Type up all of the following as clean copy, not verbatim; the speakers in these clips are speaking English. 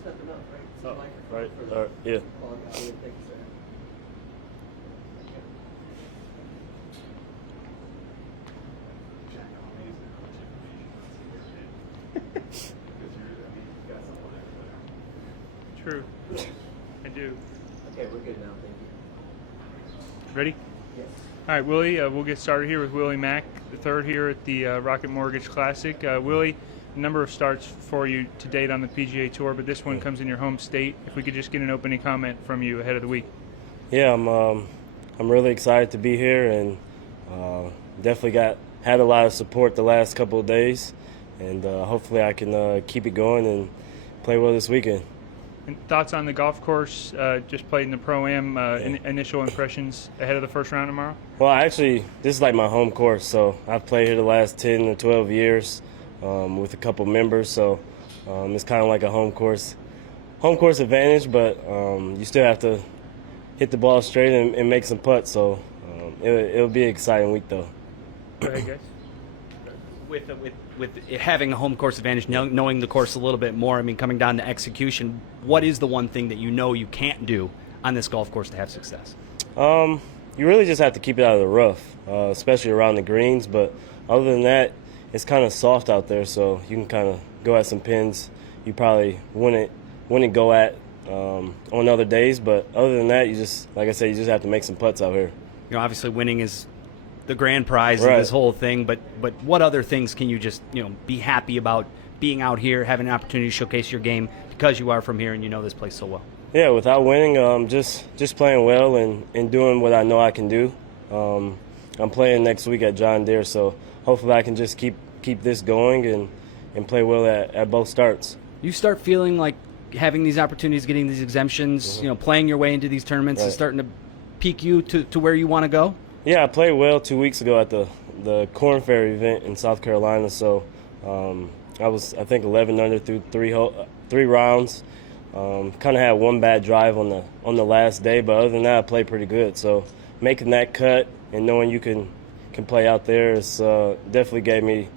stepping up, right? It's a Oh, microphone right. for the All right. Yeah. ball guy. Thank you, sir. True. I do. Okay, we're good now. Thank you. Ready? Yes. All right, Willie, we'll get started here with Willie Mack, the third here at the Rocket Mortgage Classic. Willie, a number of starts for you to date on the PGA Tour, but this one comes in your home state. If we could just get an opening comment from you ahead of the week. Yeah, I'm really excited to be here, and definitely had a lot of support the last couple of days, and hopefully I can keep it going and play well this weekend. And thoughts on the golf course? Just played in the Pro-Am. Initial impressions ahead of the first round tomorrow? Well, actually, this is like my home course, so I've played here the last 10 or 12 years with a couple members, so it's kind of like a home course advantage, but you still have to hit the ball straight and make some putts, so it'll be an exciting week, though. Go ahead, guys. With having a home course advantage, knowing the course a little bit more, I mean, coming down to execution, what is the one thing that you know you can't do on this golf course to have success? You really just have to keep it out of the rough, especially around the greens. But other than that, it's kind of soft out there, so you can kind of go at some pins you probably wouldn't go at on other days. But other than that, like I said, you just have to make some putts out here. You know, obviously winning is the grand prize Right. of this whole thing, but what other things can you just, be happy about being out here, having an opportunity to showcase your game because you are from here and you know this place so well? Yeah, without winning, just playing well and doing what I know I can do. I'm playing next week at John Deere, so hopefully I can just keep this going and play well at both starts. You start feeling like having these opportunities, getting these exemptions, playing your way into these tournaments is starting to pique you to where you want to go? Yeah, I played well 2 weeks ago at the Corn Ferry event in South Carolina, so I was, I think, 11 under through three rounds. Kind of had one bad drive on the last day, but other than that, I played pretty good. So making that cut and knowing you can play out there is definitely gave me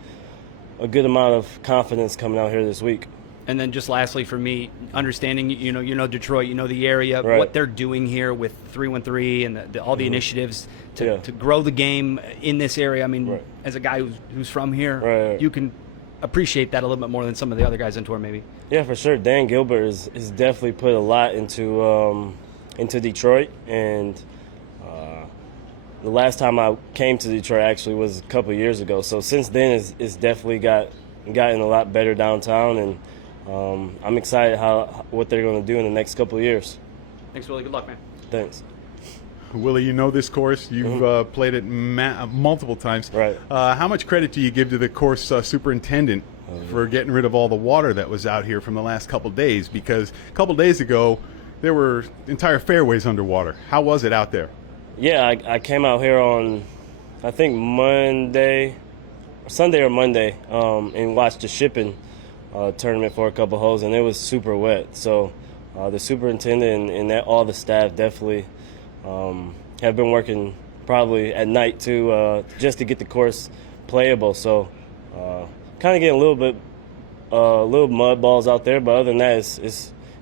a good amount of confidence coming out here this week. And then just lastly for me, understanding, you know Detroit, you know the area, Right. what they're doing here with 313 and all the initiatives to grow the game in this area. I mean, Right. as a guy who's from here, Right. you can appreciate that a little bit more than some of the other guys in tour maybe. Yeah, for sure. Dan Gilbert has definitely put a lot into Detroit, and the last time I came to Detroit actually was a couple of years ago. So since then, it's definitely gotten a lot better downtown, and I'm excited what they're going to do in the next couple of years. Thanks, Willie. Good luck, man. Thanks. Willie, you know this course. You've played it multiple times. Right. How much credit do you give to the course superintendent for getting rid of all the water that was out here from the last couple of days? Because a couple of days ago, there were entire fairways underwater. How was it out there? Yeah, I came out here on, I think, Sunday or Monday, and watched the shipping tournament for a couple holes, and it was super wet. So the superintendent and all the staff definitely have been working probably at night too, just to get the course playable. So kind of getting little mud balls out there, but other than that,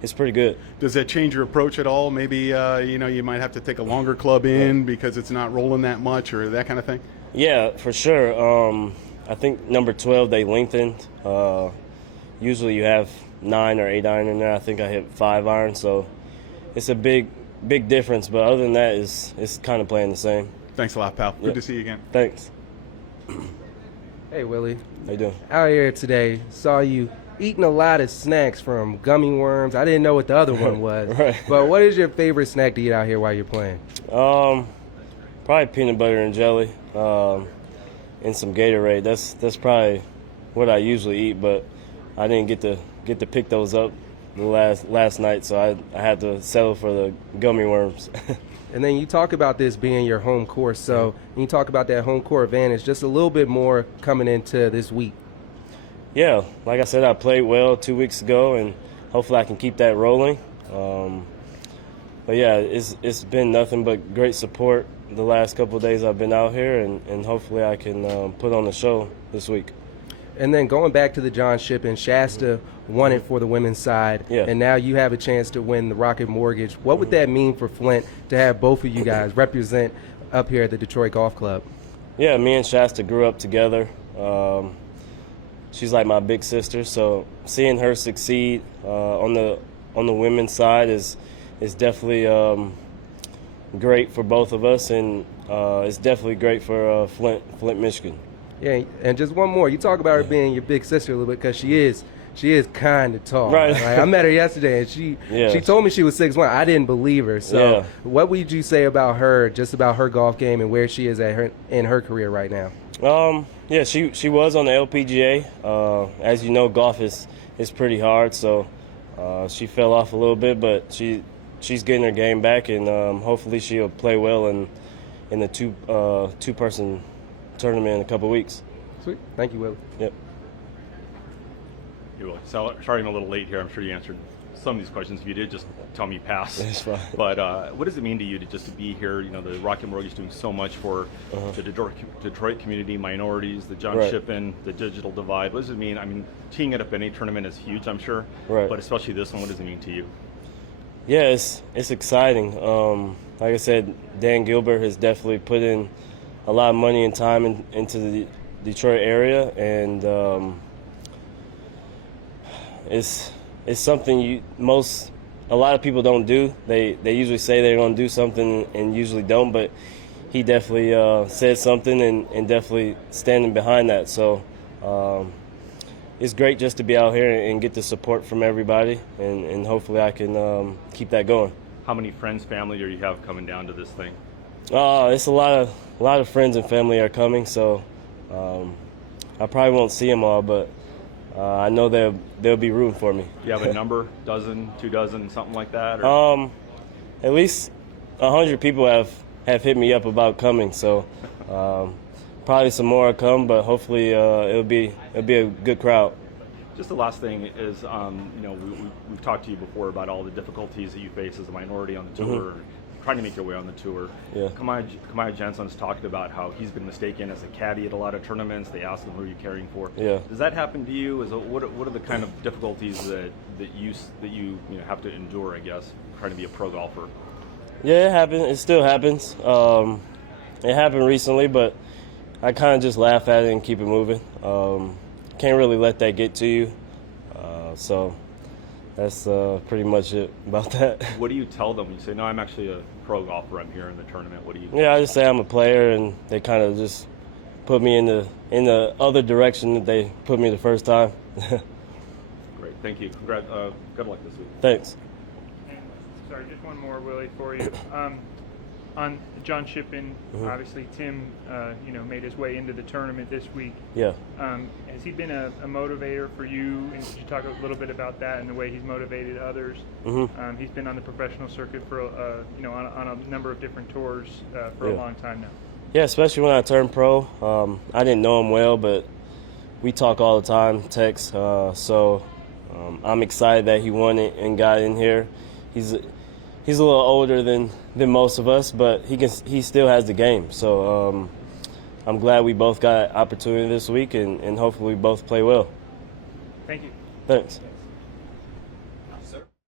it's pretty good. Does that change your approach at all? Maybe you might have to take a longer club in because it's not rolling that much, or that kind of thing. Yeah, for sure. I think number 12 they lengthened. Usually you have 9 or 8 iron in there. I think I hit 5 iron, so it's a big difference. But other than that, it's kind of playing the same. Thanks a lot, pal. Good to see you again. Thanks. Hey, Willie. How you doing? Out here today, saw you eating a lot of snacks, from gummy worms. I didn't know what the other one was. Right. But what is your favorite snack to eat out here while you're playing? Probably peanut butter and jelly, and some Gatorade. That's probably what I usually eat, but I didn't get to pick those up the last night, so I had to settle for the gummy worms. And then you talk about this being your home course, so when you talk about that home court advantage, just a little bit more coming into this week. Yeah, like I said, I played well 2 weeks ago, and hopefully I can keep that rolling. But yeah, it's been nothing but great support the last couple of days I've been out here, and hopefully I can put on the show this week. And then going back to the John Shippen, Shasta won it for the women's side, Yeah. and now you have a chance to win the Rocket Mortgage. What would that mean for Flint to have both of you guys represent up here at the Detroit Golf Club? Yeah, me and Shasta grew up together. She's like my big sister, so seeing her succeed on the women's side is definitely great for both of us, and it's definitely great for Flint, Michigan. Yeah, and just one more. You talk about her being your big sister a little bit because she is kind of tall. Right. Like, I met her yesterday, and she told me she was 6'1". I didn't believe her. So what would you say about her, just about her golf game and where she is in her career right now? Yeah, she was on the LPGA. As you know, golf is pretty hard, so she fell off a little bit, but she's getting her game back, and hopefully she'll play well in the two-person tournament in a couple weeks. Sweet. Thank you, Willie. Yep. Hey, Willie. So, sorry I'm a little late here. I'm sure you answered some of these questions. If you did, just tell me pass. That's fine. But what does it mean to you to be here? You know, the Rocket Mortgage is doing so much for the Detroit community, minorities, the John Shippen, the digital divide. What does it mean? I mean, teeing it up in any tournament is huge, I'm sure. Right. But especially this one, what does it mean to you? Yeah, it's exciting. Like I said, Dan Gilbert has definitely put in a lot of money and time into the Detroit area, and it's something a lot of people don't do. They usually say they're going to do something and usually don't, but he definitely said something and definitely standing behind that. So it's great just to be out here and get the support from everybody, and hopefully I can keep that going. How many friends, family do you have coming down to this thing? It's a lot of friends and family are coming, so I probably won't see them all, but I know there'll be room for me. Do you have a number, dozen, 2 dozen, something like that? Or? At least 100 people have hit me up about coming, so probably some more will come, but hopefully it'll be a good crowd. Just the last thing is, we've talked to you before about all the difficulties that you face as a minority on the tour, trying to make your way on the tour. Yeah. Kamaya Jensen's talked about how he's been mistaken as a caddy at a lot of tournaments. They ask him, who are you carrying for? Yeah. Does that happen to you? What are the kind of difficulties that you have to endure, I guess, trying to be a pro golfer? Yeah, it happens. It still happens. It happened recently, but I kind of just laugh at it and keep it moving. Can't really let that get to you. So that's pretty much it about that. What do you tell them when you say, no, I'm actually a pro golfer, I'm here in the tournament? What do you do? Yeah, I just say I'm a player, and they kind of just put me in the other direction that they put me the first time. Great, thank you. Good luck this week. Thanks. Sorry, just one more, Willie, for you. On John Shippen, obviously Tim, made his way into the tournament this week. Yeah. Has he been a motivator for you? And could you talk a little bit about that and the way he's motivated others? He's been on the professional circuit for, on a number of different tours for a long time now. Yeah, especially when I turned pro. I didn't know him well, but we talk all the time, text. So I'm excited that he won it and got in here. He's a little older than most of us, but he still has the game. So I'm glad we both got opportunity this week, and hopefully we both play well. Thank you. Thanks.